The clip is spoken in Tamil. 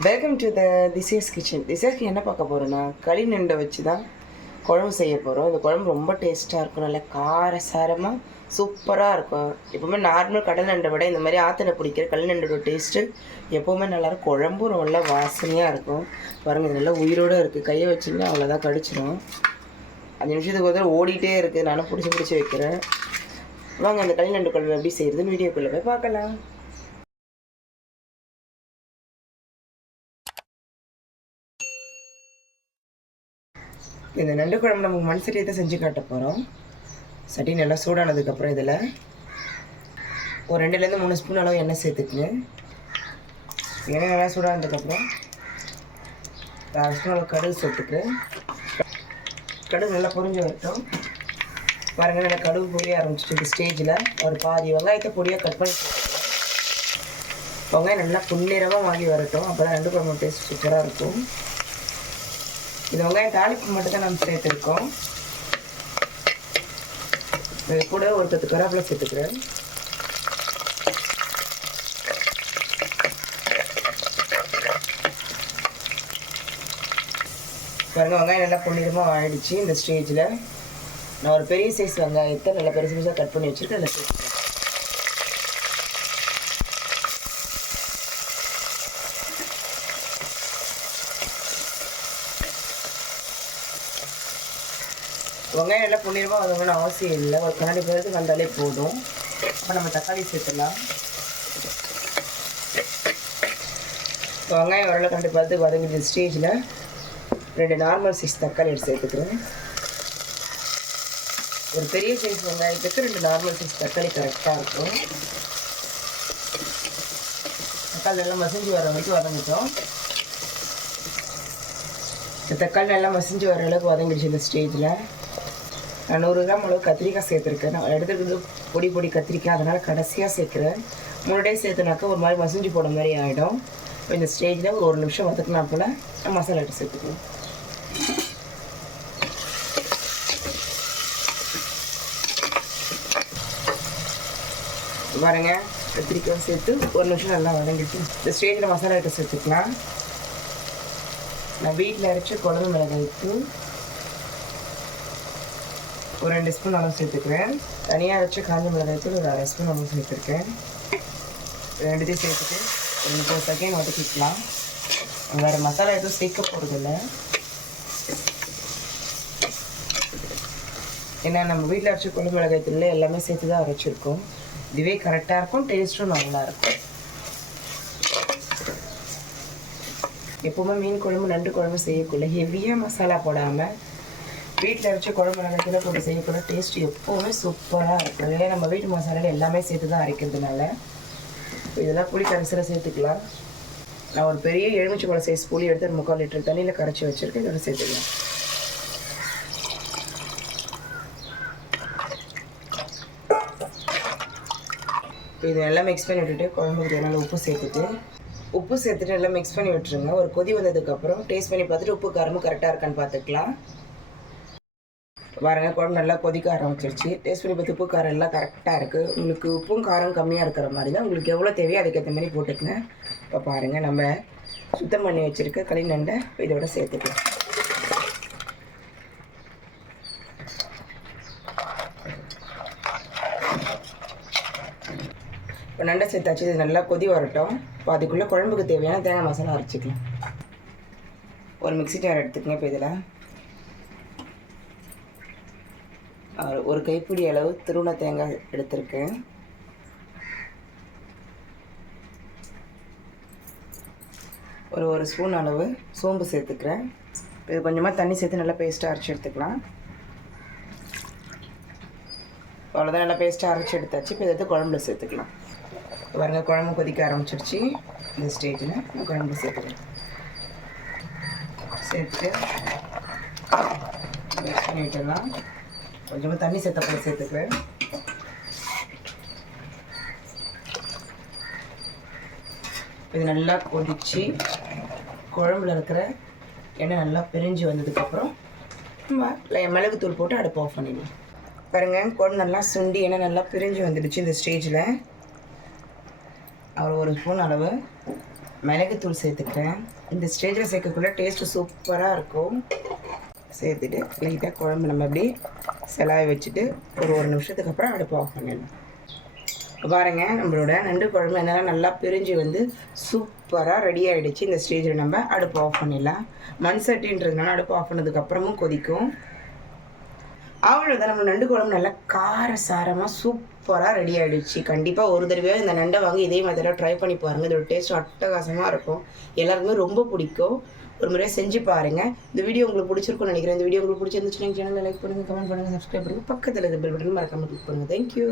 Welcome to the dishes kitchen திசேஸ்க்கு என்ன பார்க்க போகிறோன்னா களி நண்டை வச்சு தான் குழம்பு செய்ய போகிறோம் இந்த குழம்பு ரொம்ப டேஸ்ட்டாக இருக்கும். நல்லா காரசாரமாக சூப்பராக இருக்கும். எப்போவுமே நார்மல் கடல் நண்டை விட இந்த மாதிரி ஆற்றுல பிடிக்கிற களி நண்டோட டேஸ்ட்டு எப்போவுமே நல்லாயிருக்கும். குழம்பும் நல்லா வாசனையாக இருக்கும். பாருங்கள் இது நல்லா உயிரோடு இருக்குது கையை வச்சிங்கன்னா அவ்வளோதான் கடிச்சிடும் அஞ்சு நிமிஷத்துக்கு ஒரு தடவை ஓடிட்டே இருக்குது நானும் பிடிச்சி பிடிச்சி வைக்கிறேன். வாங்க அந்த களி நண்டு குழம்பு எப்படி செய்கிறதுன்னு வீடியோக்குள்ளே போய் பார்க்கலாம். இந்த நண்டு குழம்பு நமக்கு மண் சட்டியை தான் செஞ்சு காட்ட போகிறோம் சட்டி நல்லா சூடானதுக்கப்புறம் இதில் ஒரு ரெண்டுலேருந்து மூணு ஸ்பூன் அளவு எண்ணெய் சேர்த்துக்கணும் எண்ணெய் நல்லா சூடானதுக்கப்புறம் அரை ஸ்பூன் அளவு கடுகு சேர்த்துக்கு. கடுகு நல்லா பொரிஞ்சு வரட்டும். பாருங்கள் நல்லா கடுகு பொரிய ஆரம்பிச்சிட்டு இந்த ஸ்டேஜில் ஒரு பாதி வெங்காயத்தை பொடியாக கட் பண்ணி வெங்காயம் நல்லா புன்னிறமாக வாங்கி வரட்டும். அப்போ தான் ரெண்டு குழம்பு டேஸ்ட் சூப்பராக இருக்கும். இது வெங்காயம் தாளிப்பு மட்டும் தான் நம்ம சேர்த்துருக்கோம். இது கூட ஒரு பத்து கருவேப்பிலை சேர்த்துக்கிறேன். பாருங்கள் வெங்காயம் நல்லா பொன்னிறமாக ஆயிடுச்சு இந்த ஸ்டேஜில் நான் ஒரு பெரிய சைஸ் வெங்காயத்தை நல்லா பெருசு பெருசாக கட் பண்ணி வச்சுருக்கேன் அதில் சேர்த்துக்கிறேன். வெங்காயம் நல்லா புண்ணியமாக வதங்கணும்னு அவசியம் இல்லை. ஒரு கண்ணாடி பேருக்கு வந்தாலே போதும். அப்போ நம்ம தக்காளி சேர்த்துலாம் வெங்காயம் ஓரளவு கண்டு பார்த்து வதங்கிற ஸ்டேஜில் ரெண்டு நார்மல் சைஸ் தக்காளி எடுத்து சேர்த்துக்கிறேன். ஒரு பெரிய சைஸ் வெங்காயத்துக்கு ரெண்டு நார்மல் சைஸ் தக்காளி கரெக்டாக இருக்கும். தக்காளி நல்லா மசிஞ்சு வர வரைக்கும் வதங்கிட்டோம். இந்த தக்காளி நல்லா மசிஞ்சு வர அளவுக்கு வதங்கிடுச்சு இந்த ஸ்டேஜில் நான் நூறு கிராம் அளவு கத்திரிக்காய் சேர்த்துருக்கேன். நான் எடுத்துக்கிறது பொடி பொடி கத்திரிக்காய் அதனால் கடைசியாக சேர்க்குறேன். முன்னாடியே சேர்த்துனாக்கா ஒரு மாதிரி மசிஞ்சு போட மாதிரி ஆகிடும் இந்த ஸ்டேஜில் ஒரு ஒரு நிமிஷம் வதக்கினா போல் மசாலா எடுத்து சேர்த்துக்குவோம் பாருங்க கத்திரிக்காய் சேர்த்து ஒரு நிமிஷம் நல்லா வதங்கிட்டு இந்த ஸ்டேஜில் மசாலா எடுத்து சேர்த்துக்கலாம். நான் வீட்டில் அரைச்ச குழம்பு மிளகாய் தூள் ஒரு ரெண்டு ஸ்பூன் அளவு சேர்த்துக்கிறேன். தனியாக வச்சு காஞ்ச மிளகாய்த்தூள் ஒரு அரை ஸ்பூன் அளவு சேர்த்துருக்கேன். ரெண்டுத்தையும் சேர்த்துட்டு ஒரு முப்பது செகண்ட் வதக்கிக்கலாம் வேறு மசாலா எதுவும் சேர்க்க போகிறதில்ல ஏன்னா நம்ம வீட்டில் அரைச்ச குழம்பு மிளகாய்த்தூள் எல்லாமே சேர்த்து தான் அரைச்சிருக்கோம். இதுவே கரெக்டாக இருக்கும் டேஸ்ட்டும் நல்லாயிருக்கும் எப்போவுமே மீன் குழம்பு நண்டு குழம்பு செய்யக்குள்ள ஹெவியாக மசாலா போடாமல் வீட்டில் வச்சு குழம்பு நினைக்கிற போட்டு செய்யக்குள்ள டேஸ்ட் எப்போவுமே சூப்பராக இருக்கும். ஏன்னா நம்ம வீட்டு மசாலாவில் எல்லாமே சேர்த்து தான் அரைக்கிறதுனால. இதெல்லாம் புளி கரைசலை சேர்த்துக்கலாம். நான் ஒரு பெரிய எலுமிச்சை பழம் சைஸ் புளி எடுத்து ஒரு முக்கால் லிட்டர் தண்ணியில் கரைச்சி வச்சுருக்கேன். இதோட சேர்த்துக்கலாம். இப்போ இது எல்லாம் மிக்ஸ் பண்ணி விட்டுட்டு குழம்புக்கு தேவையான உப்பு சேர்த்துட்டு உப்பு சேர்த்துட்டு நல்லா மிக்ஸ் பண்ணி விட்டுருங்க. ஒரு கொதி வந்ததுக்கப்புறம் டேஸ்ட் பண்ணி பார்த்துட்டு உப்பு காரமும் கரெக்டாக இருக்கான்னு பார்த்துக்கலாம். பாருங்க குழம்பு நல்லா கொதிக்க ஆரம்பிச்சிருச்சு. டேஸ்ட் பண்ணி பார்த்து உப்பு காரம் எல்லாம் கரெக்டாக இருக்குது உங்களுக்கு உப்பும் காரம் கம்மியாக இருக்கிற மாதிரி தான். உங்களுக்கு எவ்வளோ தேவையோ அதுக்கேற்ற மாதிரி போட்டுக்கங்க. இப்போ பாருங்கள் நம்ம சுத்தம் பண்ணி வச்சுருக்க களி நண்டை இதோட சேர்த்துக்கலாம். இப்போ நண்டை சேர்த்தாச்சு. இது நல்லா கொதி வரட்டும். இப்போ அதுக்குள்ளே குழம்புக்கு தேவையான தேங்காய் மசாலா அரைச்சிக்கலாம். ஒரு மிக்ஸி ஜார் எடுத்துக்கங்க இப்போ இதில். ஒரு கைப்பிடி அளவு திருவண தேங்காய் எடுத்திருக்கேன். ஒரு ஒரு ஸ்பூன் அளவு சோம்பு சேர்த்துக்கிறேன். இது கொஞ்சமாக தண்ணி சேர்த்து நல்லா பேஸ்ட்டாக அரைச்சி எடுத்துக்கலாம். அவ்வளோதான் நல்லா பேஸ்ட்டாக அரைச்சி எடுத்தாச்சு. இப்போ இதை எடுத்து குழம்புல சேர்த்துக்கலாம். பாருங்க குழம்பு கொதிக்க ஆரம்பிச்சிருச்சு. இந்த ஸ்டேஜில் குழம்பு சேர்த்துக்கலாம் சேர்த்துட்டு மிக்ஸ் கொஞ்சமாக தண்ணி சேர்த்த போல சேர்த்துக்கிறேன் இது நல்லா கொதிச்சு குழம்புல இருக்கிற எண்ணெய் நல்லா பிரிஞ்சு வந்ததுக்கப்புறம் நம்ம மிளகுத்தூள் போட்டு அடுப்பு ஆஃப் பண்ணிடலாம். பாருங்க குழம்பு நல்லா சுண்டி எண்ணெய் நல்லா பிரிஞ்சு வந்துடுச்சு இந்த ஸ்டேஜில் அவர் ஒரு ஸ்பூன் அளவு மிளகுத்தூள் சேர்த்துக்கிறேன். இந்த ஸ்டேஜில் சேர்க்கக்குள்ள டேஸ்ட்டு சூப்பராக இருக்கும். சேர்த்துட்டு லைட்டாக குழம்பு நம்ம அப்படியே செலாய் வச்சுட்டு ஒரு ஒரு நிமிஷத்துக்கு அப்புறம் அடுப்பு ஆஃப் பண்ணிடலாம் பாருங்க நம்மளோட நண்டு குழம்பு என்னெல்லாம் நல்லா பிரிஞ்சு வந்து சூப்பராக ரெடி ஆகிடுச்சு இந்த ஸ்டேஜில் நம்ம அடுப்பு ஆஃப் பண்ணிடலாம். மண் சட்டின்றதுனால அடுப்பு ஆஃப் பண்ணதுக்கப்புறமும் கொதிக்கும். அவ்வளோதான் நம்ம நண்டு குழம்பு நல்லா கார சாரமாக சூப்பராக ரெடி ஆகிடுச்சு கண்டிப்பாக ஒரு தடவையாக இந்த நண்டை வாங்கி இதே மாதிரி ட்ரை பண்ணி பாருங்கள் இதோட டேஸ்ட் அட்டகாசமாக இருக்கும். எல்லாருக்குமே ரொம்ப பிடிக்கும். ஒரு முறை செஞ்சு பாருங்கள் இந்த வீடியோ உங்களுக்கு பிடிச்சிருக்கும்னு நினைக்கிறேன். இந்த வீடியோ உங்களுக்கு பிடிச்சிருந்துச்சுன்னா சேனலில் லைக் பண்ணுங்கள் கமெண்ட் பண்ணுங்கள் சப்ஸ்கிரைப் பண்ணுங்கள் பக்கத்தில் இருக்க பெல் பட்டன் மறக்காமல் கிளிக் பண்ணுங்கள் தேங்க்யூ